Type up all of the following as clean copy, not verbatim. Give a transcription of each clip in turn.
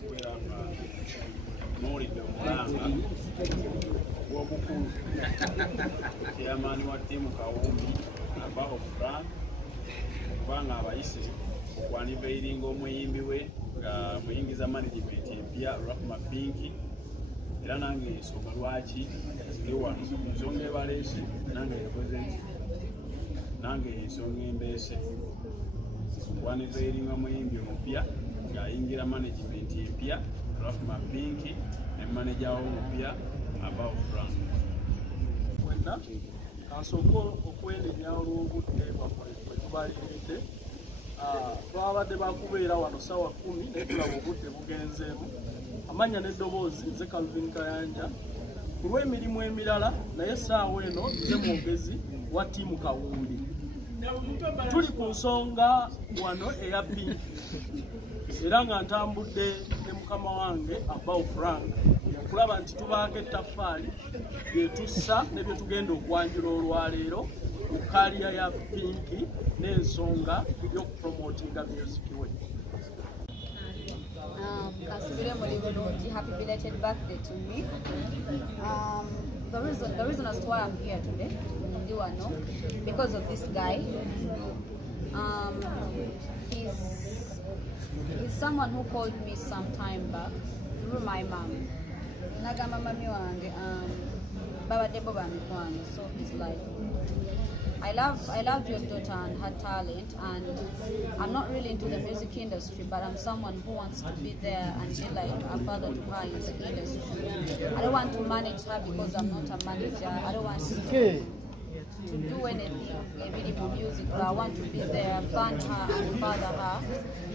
kuberanga n'olidde omulanga w'obukulu chairman wa ttiimu Kawumbi abaho Frank kubanga abayise okwaniveiringa omuyimbi we nga muyingiza management empya Rahma Pinki era nange ensonga lwaki ziri wano ensonga ebaleese nange yakoze nange ensonga embeese okwaniveiringa omuyimbi omupya ng'ayingira management empya Rahma Pinki ne manager omupya abaho Frank wenda kansoko okwenenya olw'obudde bwe tubaliridde twabadde bakubeera wano sawa 10 naye tulaba obudde bugenzeemu amanya n'eddoboozi nze Calvin Kayanja ku lw'emirimu emirala naye saawa eno nze mwogezi wa ttiimu Kawumbi tuli ku nsonga wano eya Pinki era nga ntambudde ne mukama wange Abawo Frank okulaba nti tubaako ettaffaali byetussa ne bye tugenda okwanjula olwaleero mu kaliya ya Pinki n'ensonga y'okupromotinga music we. Happy belated birthday to me. The reason as to why I'm here today, you know, because of this guy. He's someone who called me some time back through my mom. So he's like, I love your daughter and her talent, and I'm not really into the music industry, but I'm someone who wants to be there and be like a father to her in the industry. I don't want to manage her because I'm not a manager. I don't want to do anything really for music, but I want to be there, fund her and father her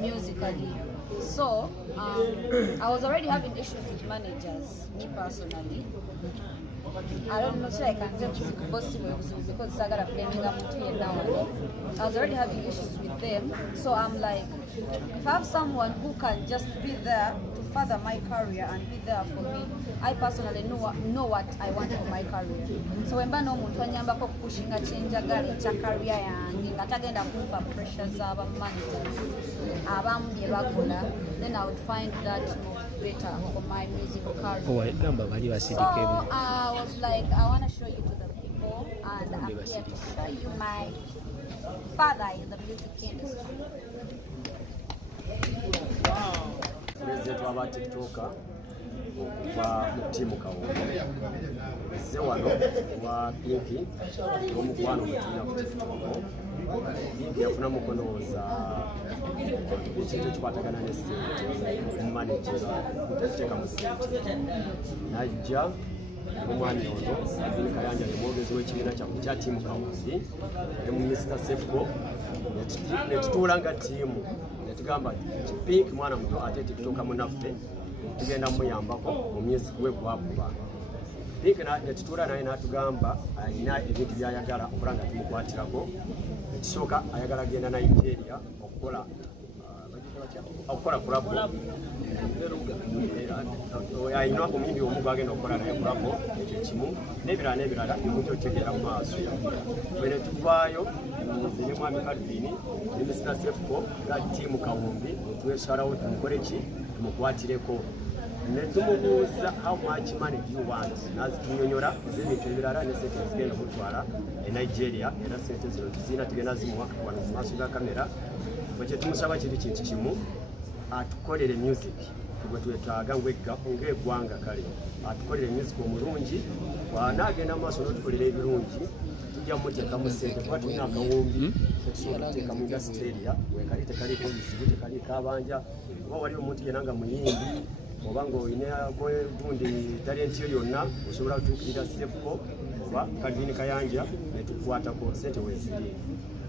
musically. So I was already having issues with managers, me personally. I don't know if I can say possible because I got blaming up to it now. I was already having issues with them, so I'm like, if I have someone who can just be there to further my career and be there for me, I personally know what I want for my career. So when I know I'm pushing a change a career and I move pressures of managers, then I would find that better for my musical career. So I was like, I want to show you to the people, and I'm here to show you my father in the music industry. President wa TikToker okuva mu ttiimu Kawumbi ze wano wa Pinki omukwano mutina ku TikTok. Pinki yafuna mukonooza ekintu ekikwatagana ne ssente mu manager okuteeka mu ssente najja omwami ono Akole Kayanja ne mwogezi w'ekibiina kyaffe kya ttiimu Kawumbi ne mu Mr. Sefco ne tutuula nga ttiimu ne tugamba nti Pinki mwana muto ate TikToker munaffe tugenda muyambako mu music we gwakuba. Pinki ne tutuula naye n'atugamba alina ebintu by'ayagala okuba nga tumukwatirako. Ekisooka ayagala agenda Nigeria okukola kulabo ayina omuyimbi omu gwagenda okukola naye kulabo ekyo kimu n'ebirala emutyo otegeera mu maaso bwene tuvaayo ne mwami Calvin ne Mr. Sefco nga ttiimu Kawumbi netwesalawo tumukole ki tumukwatireko ne tumubuuza how much money do you want n'azitunyonyola z'ebintu ebirala ne sente zigenda okutwala e Nigeria era sente zino tuzina tugenda zimuwa wano mu maaso ga kamera bwe tumusaba kiri kintu kimu atukolere music gwe twetaaga ng'eggwanga kale atukolere music omulungi bw'anaagenda mu maaso n'otukolera ebirungi tujja muteeka mu ssente kuba tulina akawumbi tetusobola kuteeka mu gasiteria wekali tekaliko bisibu tekaliko abanja oba wali omuntu yenna nga muyimbi oba ng'olina gundi talenti yo yonna osobola kutuukirira Sefco oba Calvin Kayanja ne tukwatako ssente weeziri.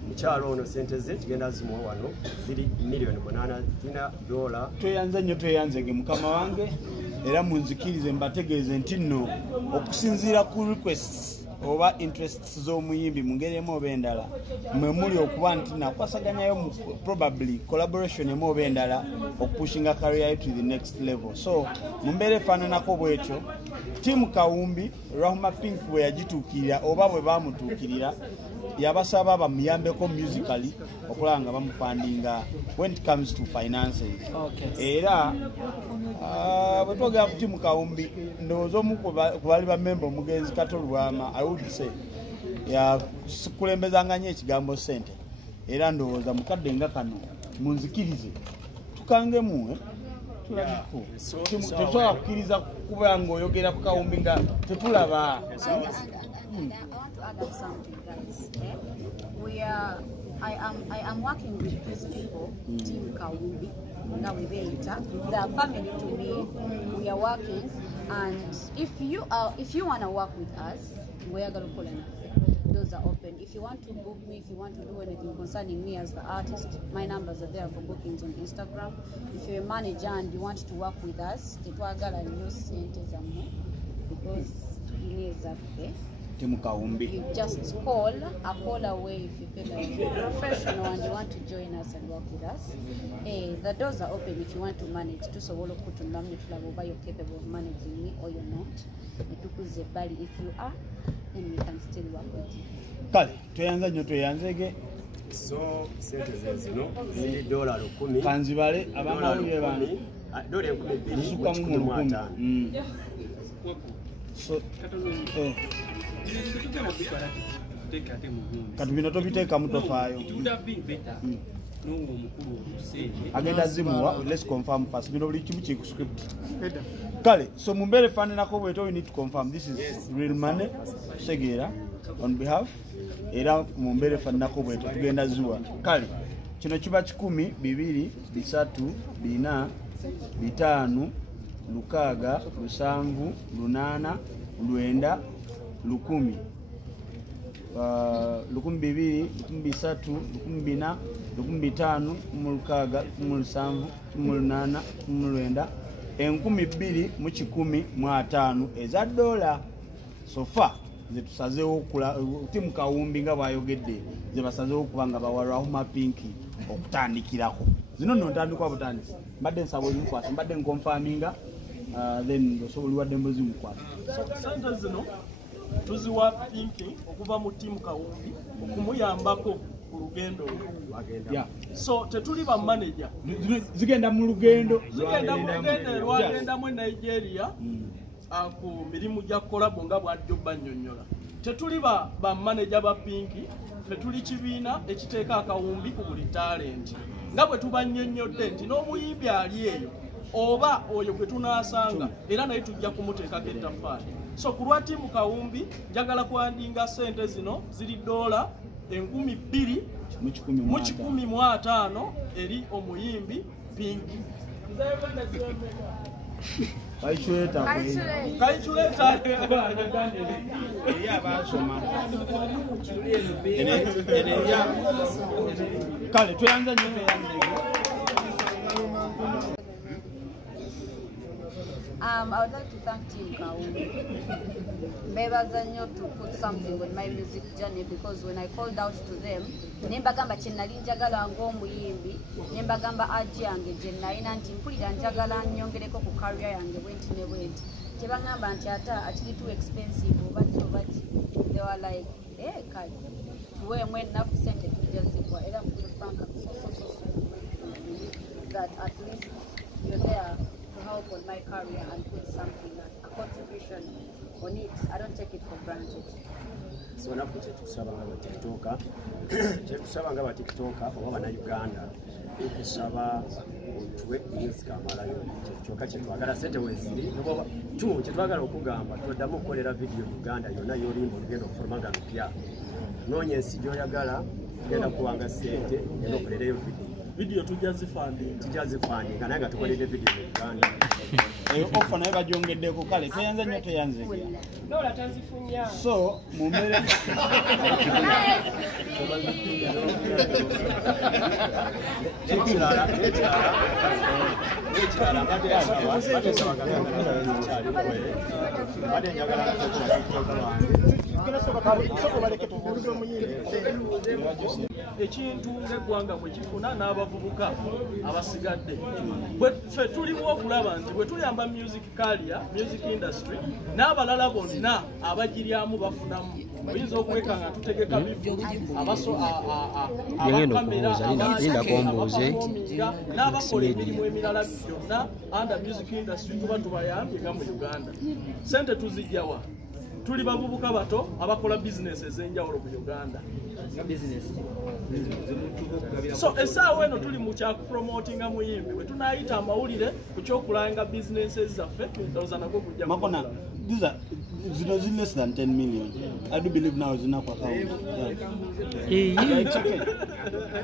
Mukyalo ono sente ze tugenda zimuwa wano ziri $8,000,000 tulina dola. Tweyanze nnyo tweyanzege mukama wange era munzikirize mbategeeze nti nno okusinziira ku requests oba interests z'omuyimbi mu ngeri emu oba endala mwe muli okuba nti nakwasaganyayo probably collaboration emu oba endala okupushinga career to the next level. So mu mbeera efaananako bwekyo ttiimu Kawumbi Rahma Pinki bwe yagituukirira oba bwe baamutuukirira yabasaba bamuyambeko musically okulaba nga bamufandinga when it comes to finances. Era bwe twogera ku timu Kawumbi ndowooza omu ku bali bamemba omugenzi Katolwama I would say yakulembezanga nnyo ekigambo ssente, era ndowooza mukadde nga kano munzikirize tukangemu tetusobola kukkiriza kuba ng'oyogera ku Kawumbi nga tetulaba. I want to add up something, guys. I am working with these people, Team Kawumbi. Now we they are family to me. We are working, and if you want to work with us, we are going to call them. Those are open. If you want to book me, if you want to do anything concerning me as the artist, my numbers are there for bookings on Instagram. If you're a manager and you want to work with us, because you just call Akole away if you feel like you're professional and you want to join us and work with us. Hey, the doors are open if you want to manage. You're capable of managing me or you're not. If you are, then we can still work with you. Kale, tuyanza nyo tuyanzege. So, sente zino zili $10. Kanzibale abamawulire bano. $2,250. So, katubino tobiteeka mutofaayo. Agenda zimuwa, let's confirm first. Bino buli kimu ki script. Kale, so mumbere fanenako bweto we need to confirm this is real money. Segera on behalf era mumbere fanenako bweto tugenda zuwa. Kale, kino kiba 10, 2, 3, 4, 5, 6, 7, 8, 9, 10. 12, 13, 14, 15, 16, 17, 18, 19, 20,105 eza $. So far ze tusazeewo okula timu Kawumbi nga bwayogedde ze basazeewo okuba nga bawalwahuma pinki okutandikirako. Zino nno ntandikwa butandisi mbadde nsaba ozimukwasa mbadde nkonfaminga then osobola mbozi mukwasa. So sente zino tuziwa pinki okuva mu timu Kawumbi okumuyambako ku lugendo lwe. So tetuli ba manager. Zigenda mu lugendo. Lwagenda mu Nigeria ku mirimu gya kolabo nga bw'adde bannyonnyola. Tetuli ba manager ba pinki, tetuli kibiina ekiteeka Akawumbi ku buli talent. Nga bwe tubannyonnyodde nti n'omuyimbi ali eyo oba oyo gwe tunaasanga era naye tujja kumuteekako ettaffaali. So ku lwa timu Kawumbi njagala kwandinga sente zino ziri $2,150 eri omuyimbi Pinki. Kale tuyanza nnyo I would like to thank Team Kawumbi. To put something on my music journey because when I called out to them, nembagamba chenali njagala ng'omuyimbi, nembagamba aji yange jenalina nti mpulira njagala nnyongereko ku career yange bwenti ne bwenti. Tebangamba nti ata actually too expensive obaki. They were like, hey, Kai, tuwe mwenaku sente tujazibwa era mkulu franka so that at least you're there to help on my career and put something, a contribution on it. I don't take it for granted. So napo chetusaba nga TikToker oba bana Uganda ekusaba tuwe music amalayo kyoka kyetwagala sente weziri nobo tu kyetwagala okugamba toddamu okukolera video Uganda yonna y'Oluyimba olugendo okuformaga lupya nonya ensi gy'oyagala genda kuwanga sente era okulereyo video tujazifandinga naye nga tukolere video mu Uganda. Offer naye bagyongeddeko. Kale tuyanze nnyo tuyanze. Dola tazifunya. So mumbere ekintu ng'eggwanga bwe kifuna n'abavubuka abasigadde ffe tuliwo okulaba nti bwe tuyamba music career music industry n'abalala bonna abagiryamu bafunamu oyinza okwekanga tutegeka bivu abakamera n'abakola emirimu emirala byonna under music industry tuba tubayambye nga mu Uganda sente tuzijjawa tuli bavubuka bato abakola business ez'enjawulo mu Uganda so essaawa eno tuli mu kyakupromotinga muyimbi bwe tunaayita amawulire ku kyokulanga businesses zaffe ndowooza nagwo gujja Makona, these are less than 10 million. I do believe now is enough account. Yeah, it's okay.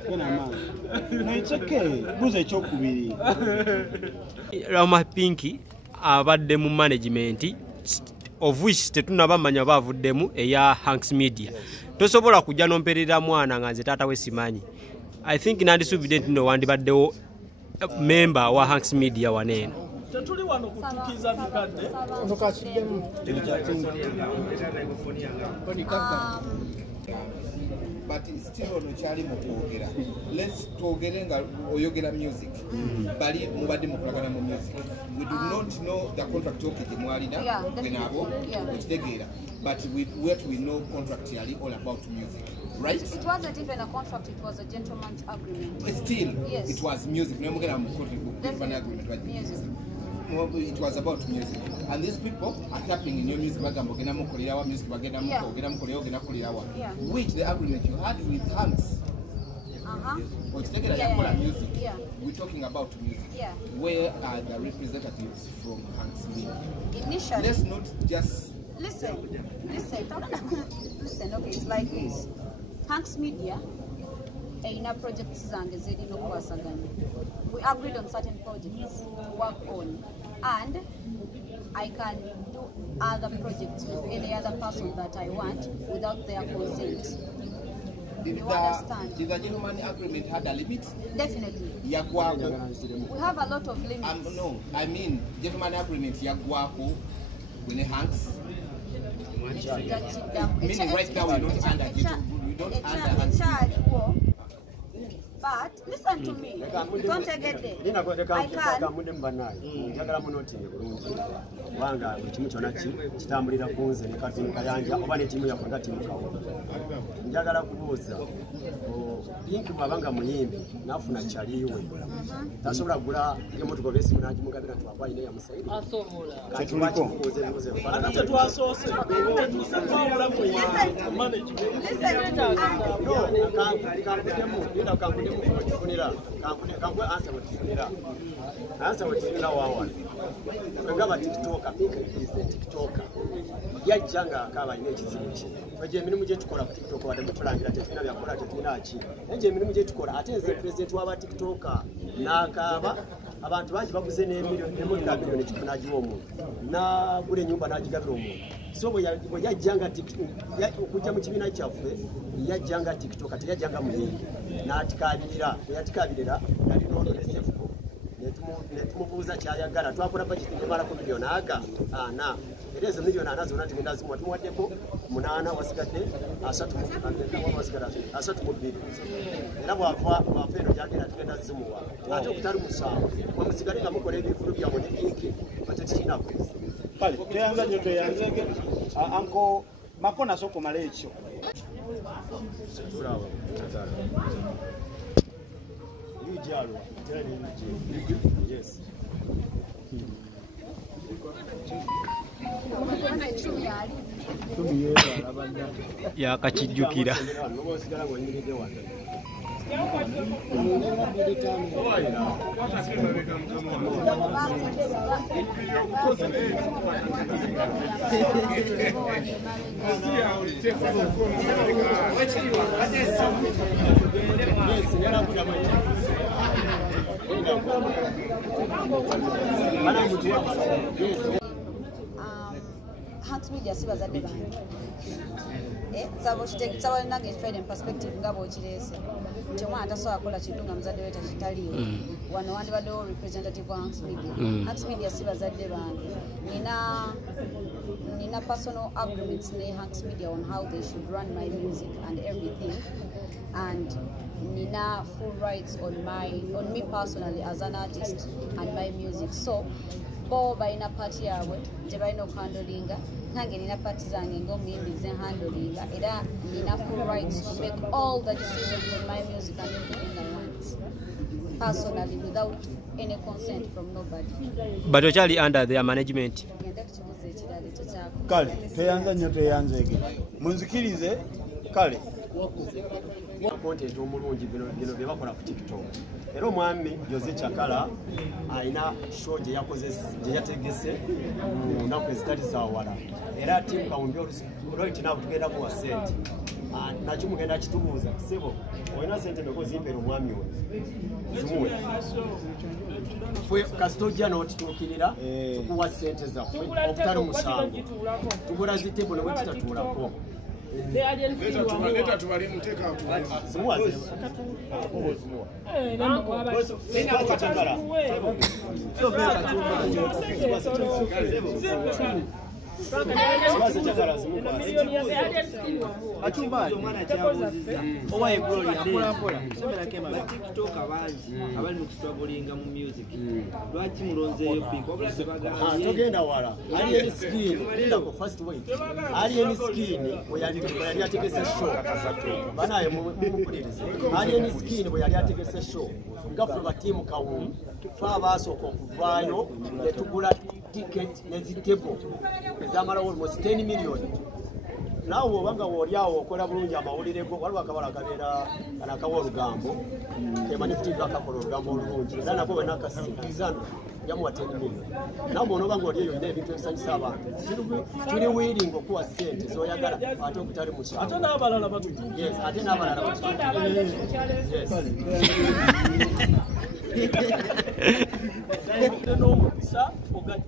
No, it's okay. Buze chokubiri. Rama Pinky abadde mu management of which tetunabamanya bavuddemu eya Hanks Media. Tosobola kujja nomperera mwana nga nze taata we simanyi. I think nandisubidde nti no wandibaddewo member wa Hanks Media waneno. Tetuli wano kutukiza bikadde but still ono kyali mu kwogera let's twogere nga oyogera music bali mubadde mukolagana mu music we do not know the contract okiti mwalina benabo okitegeera but what we know contract yali all about music. Right? It wasn't even a contract, it was a gentleman's agreement. Still, yes. It was music. It was about music. And these people are tapping in your music, which the agreement you had with Hanks. Music. Yeah. We're talking about music. Yeah. Where are the representatives from Hanks Media? Initially, let's not just listen, okay, it's like this. Hanks Media, in our projects, we agreed on certain projects to work on, and I can do other projects with any other person that I want without their consent. Did the gentleman agreement had a limit? Definitely. We have a lot of limits. No, I mean gentleman agreement Yagwako when it hangs. Meaning right now we don't under but listen to me. Don't get there. I can. Wanga ekimu kyonna kitambulira ku nze ne Kazini Kayanja oba ne ttiimu yaffe nga ttiimu Kawo. Njagala kubuuza Pinky bw'abanga muyimbi n'afuna kyaliiwe tasobola kugula ng'emmotoka oba essimu n'agimugabira nti wakwali ne yamusayiri. Asobola. Kati lwaki mubuuze ebibuuzo ate tetwasoose tetuuse twawula mu management. Kankudemu kufunira kankwe ansa bwetufunira ansa bwetufunira wawana nga TikToker Pinky is a TikToker yajja nga akaaba alina ekizibu kye ffe emirimu gye tukola ku TikTok wadde mutulangira tetulina byakola tetulina ki naye emirimu gye tukola ate nze pulezidenti w'aba TikToker n'akaaba abantu bangi baguze n'emmotoka milioni kikumi n'agiwa omuntu n'agula ennyumba n'agigabira omuntu so bwe yajjanga okujja mu kibiina kyaffe yajjanga TikToker teyajjanga muyimbi n'atikabirira eyatikabirira yali noono ne sefuko netumubuuza kyayagala twakola budget nemalako miliyoni aga ana era ezo miliyoni ana zonna tugenda zimuwa tumuwaddeko 8 wasigadde 32 era bwava eno gyagenda tugenda zimuwa ate okutali musanvu mwemusigale nga mukola ebivulu byammwe ne Pinky ate tikinako kale teyanza nyo teyanzege anko Makona soko mala ekyo yes. Yakakijjukira Hanks Media si bazadde bange. Nsaba nange trade and perspective nga bw'okirese. Nti omwana tasobola kukola kintu nga muzadde we takitaliiwo. wano wandibaddewo representative wa Hanks Media. Hanks Media si bazadde bange. Nina personal agreements ne Hanks Media on how they should run my music and everything. And Nina full rights on me personally as an artist and my music. So bo baina party yawe je baina handlinga nange nina party zange ngomuyimbi ze handlinga era nina full rights to make all the decisions on my music and everything I want personally without any consent from nobody. But you're under their management. Kale teyanza nnyo teyanzege munzikirize kale content omulungi bino bye bakola ku TikTok. Era omwami Jose Chakala alina show gye yategese mu nnaku ezitali zaawala. Era tiimu kawumbi olwenti nabo tugenda kuwa sente. Nakyo mugenda kitubuuza sebo olina sente meko zimpera omwami we zimuwe fwe kastojja n'otituukirira tukuwa sente zaffe obutali musango tugula zitebo ne bwe tutatuulako. Togenda wala alien skin first wait alien skin yali ategese show banaye mumupulirize alien skin bwe yali ategese show ngafu batimu kawumu fa basooka okuvaayo ne tugula ticket nezitebo ezamala almost 10 million. Nawe obanga woliawo okola bulungi amawulire go waliwo akabala akabeera anakawa olugambo emanifitivu akakola olugambo olulungi era nako bwe nakasikirizano yamuwa 10 million. Nawe onobanga oli eyo olina ebintu ebisanyusa abantu tuli willing okuwa sente zoyagala ate okutali mukyalo ate n'abalala batutu. Yes, ate n'abalala batutu. Yes. N'omukisa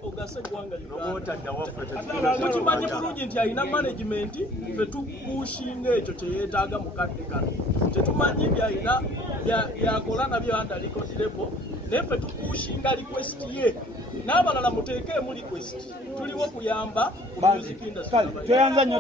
ogase eggwanga Uganda. Bulungi nti alina management ffe tukushinga ekyo kyeyeetaaga mu kadde kano. Tetumanyi byalina byakola nabyo under record label naye ffe tukushinga request ye n'abalala muteekeemu request tuliwo kuyamba ku music industry. Kale teyanza nnyo